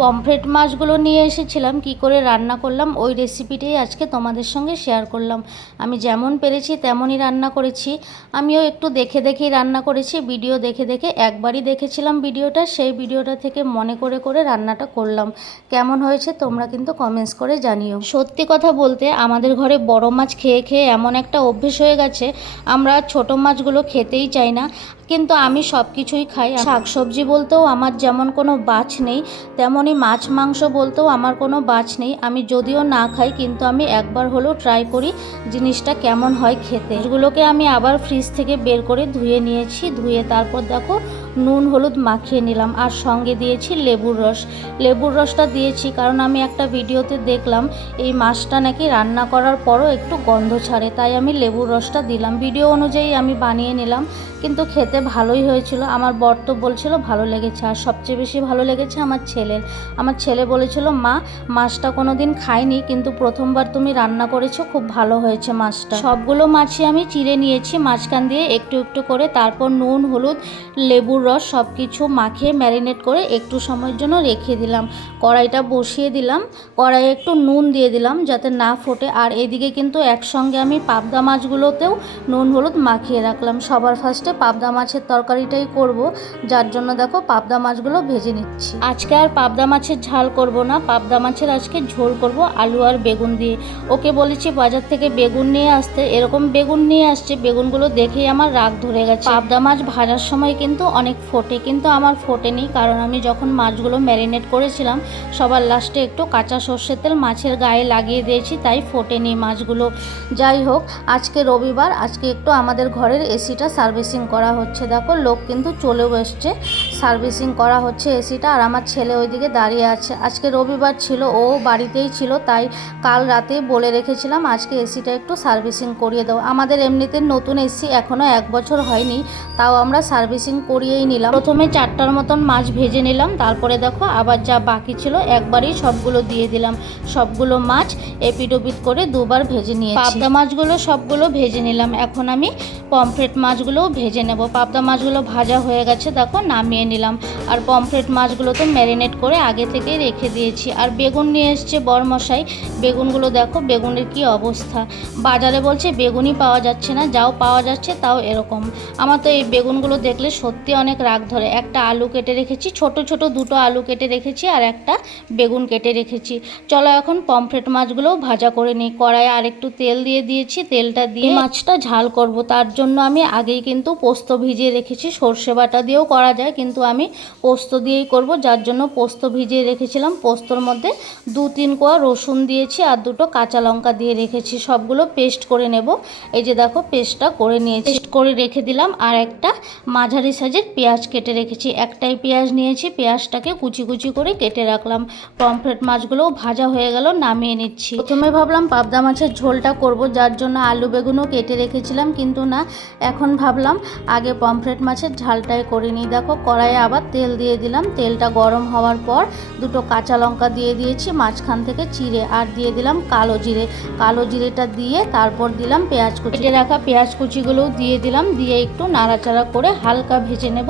Pomfret মাছগুলো নিয়ে এসেছিলাম, কি করে রান্না করলাম ওই রেসিপিটাই আজকে তোমাদের সঙ্গে শেয়ার করলাম। আমি যেমন পেরেছি তেমনই রান্না করেছি। আমিও একটু দেখে দেখেই রান্না করেছি, ভিডিও দেখে দেখে। একবারই দেখেছিলাম ভিডিওটা, সেই ভিডিওটা থেকে মনে করে করে রান্নাটা করলাম। কেমন হয়েছে তোমরা কিন্তু কমেন্টস করে জানিও। সত্যি কথা বলতে আমাদের ঘরে বড় মাছ খেয়ে খেয়ে এমন একটা অভ্যেস হয়ে গেছে, আমরা ছোট মাছগুলো খেতেই চাই না। কিন্তু আমি সব কিছুই খাই। শাকসবজি বলতেও আমার যেমন কোনো বাছ নেই, তেমনই মাছ মাংস বলতেও আমার কোনো বাছ নেই। আমি যদিও না খাই, কিন্তু আমি একবার হলেও ট্রাই করি জিনিসটা কেমন হয় খেতে। এগুলোকে আমি আবার ফ্রিজ থেকে বের করে ধুয়ে নিয়েছি। ধুয়ে তারপর দেখো নুন হলুদ মাখিয়ে নিলাম, আর সঙ্গে দিয়েছি লেবুর রস। লেবুর রসটা দিয়েছি কারণ আমি একটা ভিডিওতে দেখলাম এই মাছটা নাকি রান্না করার পরও একটু গন্ধ ছাড়ে, তাই আমি লেবুর রসটা দিলাম। ভিডিও অনুযায়ী আমি বানিয়ে নিলাম, কিন্তু খেতে ভালোই হয়েছিল। আমার বর তো বলছিল ভালো লেগেছে, আর সবচেয়ে বেশি ভালো লেগেছে আমার ছেলের। আমার ছেলে বলেছিল, মা মাছটা কোনো দিন খাইনি, কিন্তু প্রথমবার তুমি রান্না করেছো, খুব ভালো হয়েছে মাছটা। সবগুলো মাছই আমি চিড়ে নিয়েছি মাঝখান দিয়ে একটু একটু করে, তারপর নুন হলুদ লেবুর রস সব কিছু মাখিয়ে ম্যারিনেট করে একটু সময়ের জন্য রেখে দিলাম। কড়াইটা বসিয়ে দিলাম, কড়াইয়ে একটু নুন দিয়ে দিলাম যাতে না ফোটে। আর এদিকে কিন্তু একসঙ্গে আমি পাবদা মাছগুলোতেও নুন হলুদ মাখিয়ে রাখলাম। সবার ফার্স্টে পাবদা মাছের তরকারিটাই করব, যার জন্য দেখো পাবদা মাছগুলো ভেজে নিচ্ছি। আজকে আর পাবদা মাছের ঝাল করব না, পাবদা মাছের আজকে ঝোল করব আলু আর বেগুন দিয়ে। ওকে বলেছি বাজার থেকে বেগুন নিয়ে আসতে, এরকম বেগুন নিয়ে আসছে, বেগুনগুলো দেখেই আমার রাগ ধরে গেছে। পাবদা মাছ ভাজার সময় কিন্তু অনেক ফোটে, কিন্তু আমার ফোটেনি, কারণ আমি যখন মাছগুলো ম্যারিনেট করেছিলাম সবার লাস্টে একটু কাঁচা সর্ষের তেল মাছের গায়ে লাগিয়ে দিয়েছি, তাই ফোটেনি মাছগুলো। যাই হোক, আজকে রবিবার, আজকে একটু আমাদের ঘরের এসিটা সার্ভিসিং করা হচ্ছে। দেখো লোক কিন্তু চলেও এসছে, সার্ভিসিং করা হচ্ছে এসিটা। আর আমার ছেলে ওইদিকে দাঁড়িয়ে আছে। আজকে রবিবার ছিল, ও বাড়িতেই ছিল, তাই কাল রাতে বলে রেখেছিলাম আজকে এসিটা একটু সার্ভিসিং করিয়ে দাও। আমাদের এমনিতে নতুন এসি এখনও 1 বছর হয়নি, তাও আমরা সার্ভিসিং করিয়েই নিলাম। প্রথমে 4টার মতন মাছ ভেজে নিলাম, তারপরে দেখো আবার যা বাকি ছিল একবারই সবগুলো দিয়ে দিলাম। সবগুলো মাছ এপিট ওপিট করে দুবার ভেজে নিয়েছি। পাবদা মাছগুলো সবগুলো ভেজে নিলাম। এখন আমি পমফ্রেট মাছগুলোও ভেজে নেব। পাবদা মাছগুলো ভাজা হয়ে গেছে, দেখো নামিয়ে নিলাম। আর পমফ্রেট মাছগুলো তো ম্যারিনেট করে আগে থেকেই রেখে দিয়েছি। আর বেগুন নিয়ে এসছে বরমশাই, বেগুনগুলো দেখো বেগুনের কি অবস্থা। বাজারে বলছে বেগুনই পাওয়া যাচ্ছে না, যাও পাওয়া যাচ্ছে তাও এরকম। আমার তো এই বেগুনগুলো দেখলে সত্যি অনেক রাগ ধরে। একটা আলু কেটে রেখেছি, ছোট ছোট 2টো আলু কেটে রেখেছি, আর একটা বেগুন কেটে রেখেছি। চলো এখন পমফ্রেট মাছগুলোও ভাজা করে নিই। কড়াইয়ে আর একটু তেল দিয়ে দিয়েছি, তেলটা দিয়ে মাছটা ঝাল করব। তার জন্য আমি আগেই কিন্তু পোস্ত ভিজিয়ে রেখেছি। সর্ষে বাটা দিয়েও করা যায়, কিন্তু আমি পোস্ত দিয়েই করব, যার জন্য পোস্ত ভিজিয়ে রেখেছিলাম। পোস্তর মধ্যে 2-3 কোয়া রসুন দিয়েছি, আর 2টো কাঁচা লঙ্কা দিয়ে রেখেছি। সবগুলো পেস্ট করে নেব। এই যে দেখো পেস্টটা করে নিয়েছি, পেস্ট করে রেখে দিলাম। আর একটা মাঝারি সাইজের পেঁয়াজ কেটে রেখেছি, একটাই পেঁয়াজ নিয়েছি, পেঁয়াজটাকে কুচি কুচি করে কেটে রাখলাম। পমফ্রেট মাছগুলোও ভাজা হয়ে গেল, নামিয়ে নিচ্ছি। প্রথমে ভাবলাম পাবদা মাছের ঝোলটা করব, যার জন্য আলু বেগুনও কেটে রেখেছিলাম, কিন্তু না, এখন ভাবলাম আগে পমফ্রেট মাছের ঝালটাই করে নিই। দেখো কড়াইয়ে আবার তেল দিয়ে দিলাম। তেলটা গরম হওয়ার পর 2টো কাঁচা লঙ্কা দিয়ে দিয়েছি মাঝখান থেকে চিড়ে, আর দিয়ে দিলাম কালো জিরে। কালো জিরেটা দিয়ে তারপর দিলাম পেঁয়াজ কুচি, কেটে রাখা পেঁয়াজ কুচিগুলোও দিয়ে দিলাম। দিয়ে একটু নাড়াচাড়া করে হালকা ভেজে নেব,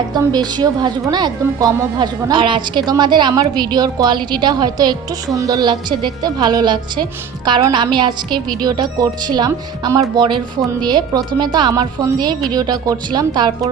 একদম বেশিও ভাজবো না, একদম কমও ভাজবো না। আর আজকে তোমাদের আমার ভিডিওর কোয়ালিটিটা হয়তো একটু সুন্দর লাগছে, দেখতে ভালো লাগছে, কারণ আমি আজকে ভিডিওটা করছিলাম আমার বরের ফোন দিয়ে। প্রথমে তো আমার ফোন দিয়ে ভিডিওটা করছিলাম, তারপর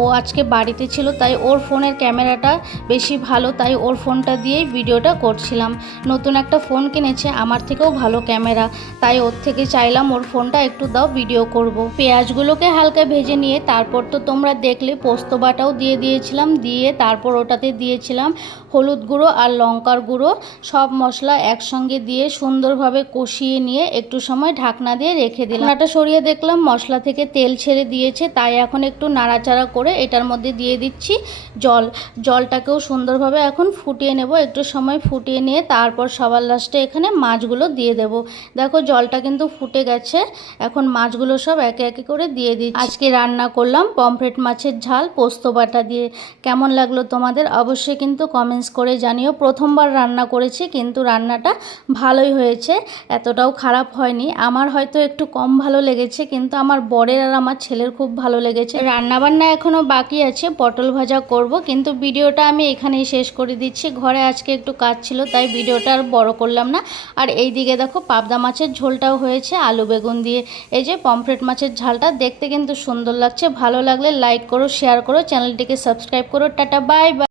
ও আজকে বাড়িতে ছিল, তাই ওর ফোনের ক্যামেরাটা বেশি ভালো, তাই ওর ফোনটা দিয়েই ভিডিওটা করছিলাম। নতুন একটা ফোন কিনেছে, আমার থেকেও ভালো ক্যামেরা, তাই ওর থেকে চাইলাম ওর ফোনটা একটু দাও, ভিডিও করব। পেঁয়াজগুলোকে হালকা ভেজে নিয়ে তারপর তো তোমরা দেখলে পোস্ত বাটাও দিয়ে দিয়েছিলাম, দিয়ে তারপর ওটাতে দিয়েছিলাম হলুদ গুঁড়ো আর লঙ্কার গুঁড়ো। সব মশলা একসঙ্গে দিয়ে সুন্দরভাবে কষিয়ে নিয়ে একটু সময় ঢাকনা দিয়ে রেখে দিলাম। ঢাকনাটা সরিয়ে দেখলাম মশলা থেকে তেল ছেড়ে দিয়েছে, তাই এখন একটু নাড়াচাড়া করে এটার মধ্যে দিয়ে দিচ্ছি জল। জলটাকেও সুন্দরভাবে এখন ফুটিয়ে নেব। একটু সময় ফুটিয়ে নিয়ে তারপর সবার লাস্টে এখানে মাছগুলো দিয়ে দেব। দেখো জলটা কিন্তু ফুটে গেছে, এখন মাছগুলো সব একে একে করে দিয়ে দিচ্ছি। আজকে রান্না করলাম পমফ্রেট মাছের ঝাল পোস্ত বাটা দিয়ে। কেমন লাগলো তোমাদের অবশ্যই কিন্তু কমেন্টস করে জানিও। প্রথমবার রান্না করেছি, কিন্তু রান্নাটা ভালোই হয়েছে, এতটাও খারাপ হয়নি। আমার হয়তো একটু কম ভালো লেগেছে, কিন্তু আমার বরের আর আমার ছেলের খুব ভালো লেগেছে। রান্নাবান্না এখনও বাকি আছে, পটল ভাজা করব, কিন্তু ভিডিওটা আমি এখানেই শেষ করে দিচ্ছি। ঘরে আজকে একটু কাজ ছিল, তাই ভিডিওটা আর বড় করলাম না। আর এই দিকে দেখো পাবদা মাছের ঝোলটাও হয়েছে আলু বেগুন দিয়ে। এই যে পমফ্রেট মাছের ঝালটা দেখতে কিন্তু সুন্দর লাগছে। ভালো লাগলে লাইক করো, শেয়ার করো, চ্যানেলটিকে সাবস্ক্রাইব করো। Tata, bye bye.